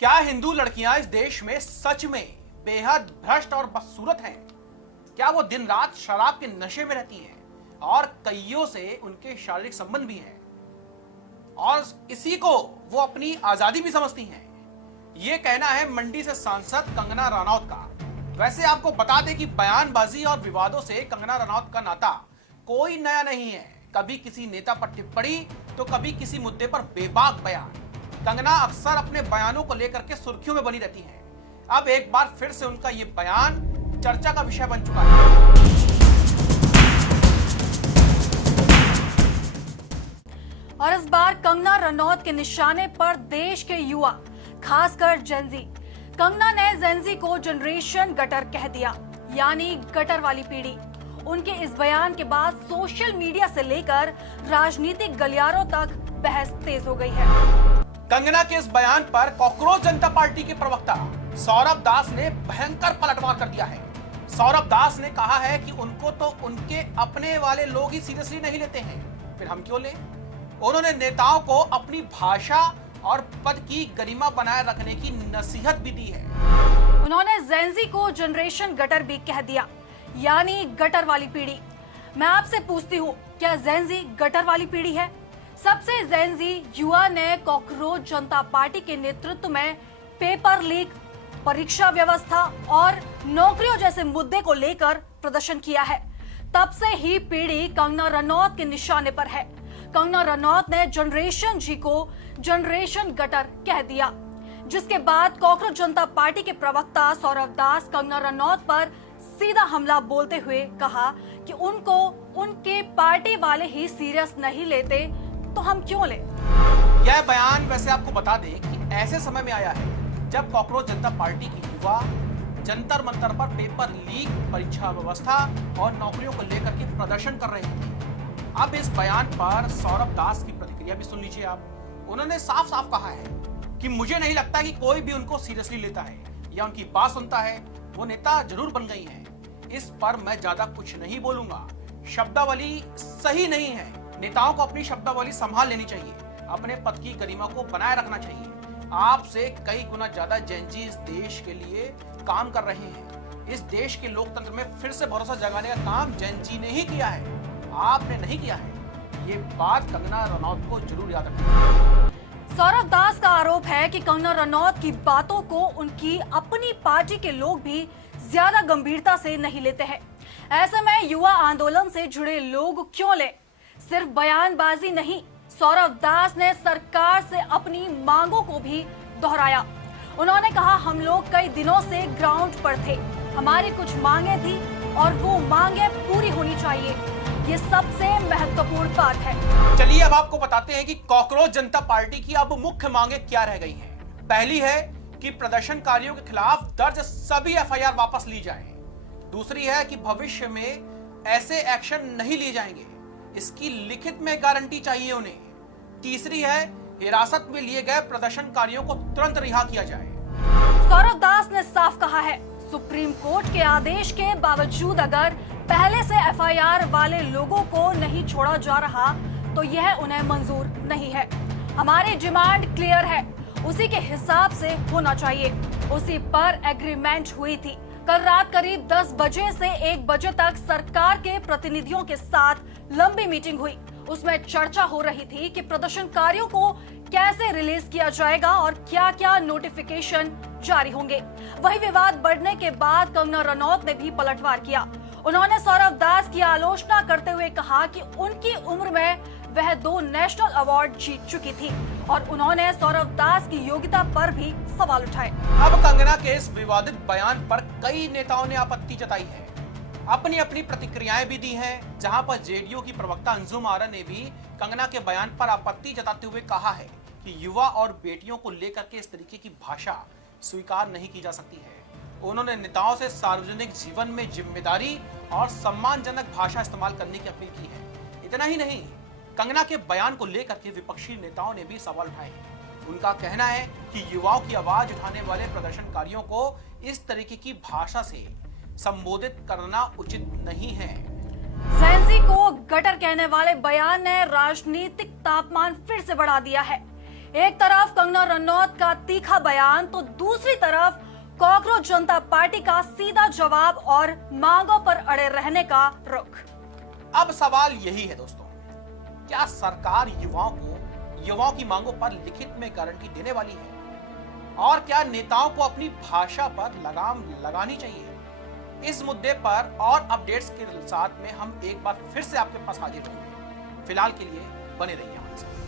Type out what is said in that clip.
क्या हिंदू लड़कियां इस देश में सच में बेहद भ्रष्ट और बदसूरत हैं? क्या वो दिन रात शराब के नशे में रहती हैं और कईयों से उनके शारीरिक संबंध भी हैं और इसी को वो अपनी आजादी भी समझती हैं? ये कहना है मंडी से सांसद कंगना रनौत का। वैसे आपको बता दें कि बयानबाजी और विवादों से कंगना रनौत का नाता कोई नया नहीं है। कभी किसी नेता पर टिप्पणी तो कभी किसी मुद्दे पर बेबाक बयान। कंगना अक्सर अपने बयानों को लेकर के सुर्खियों में बनी रहती हैं। अब एक बार फिर से उनका ये बयान चर्चा का विषय बन चुका है। और इस बार कंगना रनौत के निशाने पर देश के युवा, खासकर जेनजी। कंगना ने जेनजी को जनरेशन गटर कह दिया, यानी गटर वाली पीढ़ी। उनके इस बयान के बाद सोशल मीडिया से लेकर राजनीतिक गलियारों तक बहस तेज हो गई है। कंगना के इस बयान पर कॉकरोच जनता पार्टी के प्रवक्ता सौरभ दास ने भयंकर पलटवार कर दिया है। सौरभ दास ने कहा है कि उनको तो उनके अपने वाले लोग ही सीरियसली नहीं लेते हैं, फिर हम क्यों लें? उन्होंने नेताओं को अपनी भाषा और पद की गरिमा बनाए रखने की नसीहत भी दी है। उन्होंने जेनजी को जनरेशन गटर भी कह दिया, यानी गटर वाली पीढ़ी। मैं आपसे पूछती हूँ, क्या जेनजी गटर वाली पीढ़ी है? सबसे जेनजी युवा ने कॉकरोच जनता पार्टी के नेतृत्व में पेपर लीक, परीक्षा व्यवस्था और नौकरियों जैसे मुद्दे को लेकर प्रदर्शन किया है। तब से ही पीढ़ी कंगना रनौत के निशाने पर है। कंगना रनौत ने जनरेशन जी को जनरेशन गटर कह दिया, जिसके बाद कॉकरोच जनता पार्टी के प्रवक्ता सौरभ दास कंगना रनौत पर सीधा हमला बोलते हुए कहा कि उनको उनके पार्टी वाले ही सीरियस नहीं लेते तो हम क्यों ले? यह बयान वैसे आपको बता दें कि ऐसे समय में आया है जब कॉकरोच जनता पार्टी की युवा जंतर मंतर पर पेपर लीक, परीक्षा व्यवस्था और नौकरियों को लेकर के प्रदर्शन कर रहे थे। अब इस बयान पर सौरभ दास की प्रतिक्रिया भी सुन लीजिए आप। उन्होंने साफ साफ कहा है कि मुझे नहीं लगता कि कोई भी उनको सीरियसली लेता है या उनकी बात सुनता है। वो नेता जरूर बन गई हैं, इस पर मैं ज्यादा कुछ नहीं बोलूंगा। शब्दावली सही नहीं है। नेताओं को अपनी शब्दावली संभाल लेनी चाहिए, अपने पद की गरिमा को बनाए रखना चाहिए। आपसे कई गुना ज्यादा जेनजी इस देश के लिए काम कर रहे हैं। इस देश के लोकतंत्र में फिर से भरोसा जगाने का काम जेनजी ने ही किया है, आपने नहीं किया है। ये बात कंगना रनौत को जरूर याद रखना। सौरभ दास का आरोप है कि कंगना रनौत की बातों को उनकी अपनी पार्टी के लोग भी ज्यादा गंभीरता से नहीं लेते हैं। ऐसे में युवा आंदोलन से जुड़े लोग क्यों ले? सिर्फ बयानबाजी नहीं, सौरभ दास ने सरकार से अपनी मांगों को भी दोहराया। उन्होंने कहा, हम लोग कई दिनों से ग्राउंड पर थे, हमारी कुछ मांगे थी और वो मांगे पूरी होनी चाहिए। ये सबसे महत्वपूर्ण बात है। चलिए अब आपको बताते हैं कि कॉकरोच जनता पार्टी की अब मुख्य मांगे क्या रह गई हैं। पहली है कि प्रदर्शनकारियों के खिलाफ दर्ज सभी एफआईआर वापस ली जाए। दूसरी है कि भविष्य में ऐसे एक्शन नहीं लिए जाएंगे, इसकी लिखित में गारंटी चाहिए उन्हें। तीसरी है हिरासत में लिए गए प्रदर्शनकारियों को तुरंत रिहा किया जाए। सौरभ दास ने साफ कहा है, सुप्रीम कोर्ट के आदेश के बावजूद अगर पहले से एफआईआर वाले लोगों को नहीं छोड़ा जा रहा तो यह उन्हें मंजूर नहीं है। हमारी डिमांड क्लियर है, उसी के हिसाब से होना चाहिए। उसी पर एग्रीमेंट हुई थी। कल रात करीब 10 बजे से 1 बजे तक सरकार के प्रतिनिधियों के साथ लंबी मीटिंग हुई। उसमें चर्चा हो रही थी कि प्रदर्शनकारियों को कैसे रिलीज किया जाएगा और क्या क्या नोटिफिकेशन जारी होंगे। वही विवाद बढ़ने के बाद कंगना रनौत ने भी पलटवार किया। उन्होंने सौरभ दास की आलोचना करते हुए कहा कि उनकी उम्र में वह 2 नेशनल अवार्ड जीत चुकी थी और उन्होंने सौरभ दास की योग्यता पर भी सवाल उठाए। अब कंगना के इस विवादित बयान पर कई नेताओं ने आपत्ति जताई है, अपनी अपनी प्रतिक्रियाएं भी दी हैं। जहां पर जेडीयू की प्रवक्ता अंजुम आरा ने भी कंगना के बयान पर आपत्ति जताते हुए कहा है कि युवा और बेटियों को लेकर के इस तरीके की भाषा स्वीकार नहीं की जा सकती है। उन्होंने नेताओं से सार्वजनिक जीवन में जिम्मेदारी और सम्मानजनक भाषा इस्तेमाल करने की अपील की है। इतना ही नहीं, कंगना के बयान को लेकर के विपक्षी नेताओं ने भी सवाल उठाए हैं। उनका कहना है कि युवाओं की आवाज उठाने वाले प्रदर्शनकारियों को इस तरीके की भाषा से संबोधित करना उचित नहीं है। जेनजी को गटर कहने वाले बयान ने राजनीतिक तापमान फिर से बढ़ा दिया है। एक तरफ कंगना रनौत का तीखा बयान तो दूसरी तरफ कॉकरोच जनता पार्टी का सीधा जवाब और मांगों पर अड़े रहने का रुख। अब सवाल यही है दोस्तों, क्या सरकार युवाओं की मांगों पर लिखित में गारंटी देने वाली है? और क्या नेताओं को अपनी भाषा पर लगाम लगानी चाहिए? इस मुद्दे पर और अपडेट्स के साथ में हम एक बार फिर से आपके पास हाजिर होंगे। फिलहाल के लिए बने रहिए हमारे साथ।